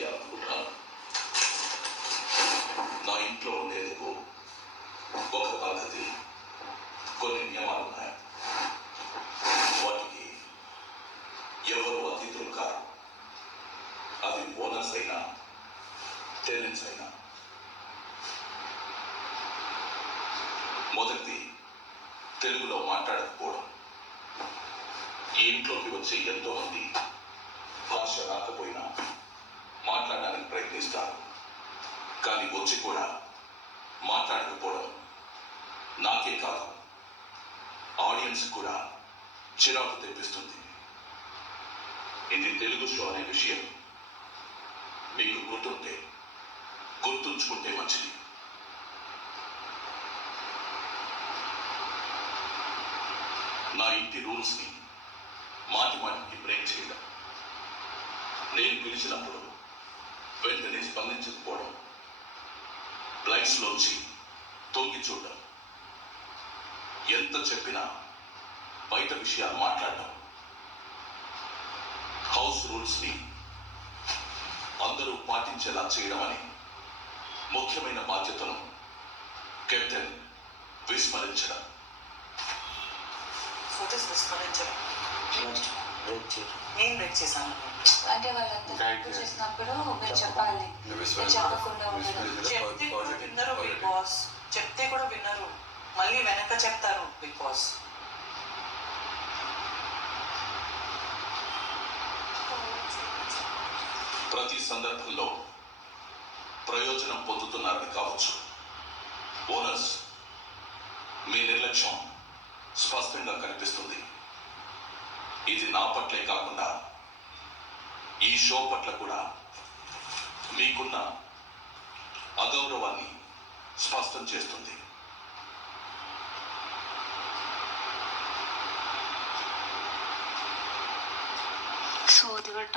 చేయాలనుకుంటున్నాను. నా ఇంట్లో ఉండేందుకు ఒక పద్ధతి, కొన్ని నియమాలు ఉన్నాయి. వాటికి ఎవరు అతిథులు కారు. అది ఓనర్స్ అయినా టెనెంట్స్ అయినా. మొదటిది, తెలుగులో మాట్లాడకపోవడం. ఈ ఇంట్లోకి వచ్చే ఎంతో మంది భాష రాకపోయినా మాట్లాడడానికి ప్రయత్నిస్తారు. కానీ వచ్చి కూడా మాట్లాడకపోవడం నాకే కాదు, ఆడియన్స్ కూడా చిరాకు తెప్పిస్తుంది. ఇది తెలుగు షో అనే విషయం మీకు గుర్తుంటే గుర్తుంచుకుంటే మంచిది. నా ఇంటి రూల్స్ని మాటి మాటికి బ్రేక్ చేయడం, నేను పిలిచినప్పుడు వెంటనే స్పందించకపోవడం, బ్లైండ్స్లోంచి తొంగి చూడడం, ఎంత చెప్పినా బయట విషయాలు మాట్లాడడం, హౌస్ రూల్స్ని అందరూ పాటించేలా చేయడం అనే ముఖ్యమైన బాధ్యతను కెప్టెన్ విస్మరించడం. విస్మరించడం నేను బ్రేక్ చేశాను అంటే వాళ్ళంతా చేసినప్పుడు మీరు చెప్పాలి, చెప్పకుండా ఉండడం. చెప్తే కూడా విన్నరు బిగ్ బాస్, చెప్తే కూడా విన్నరు, మళ్ళీ వెనక చెప్తారు బిగ్ బాస్. ప్రతి సందర్భంలో ప్రయోజనం పొందుతున్నారని కావచ్చు. ఓనర్స్, మీ నిర్లక్ష్యం స్పష్టంగా కనిపిస్తుంది. ఇది నా పట్లే కాకుండా ఈ షో పట్ల కూడా మీకున్న అగౌరవాన్ని స్పష్టం చేస్తుంది. So they were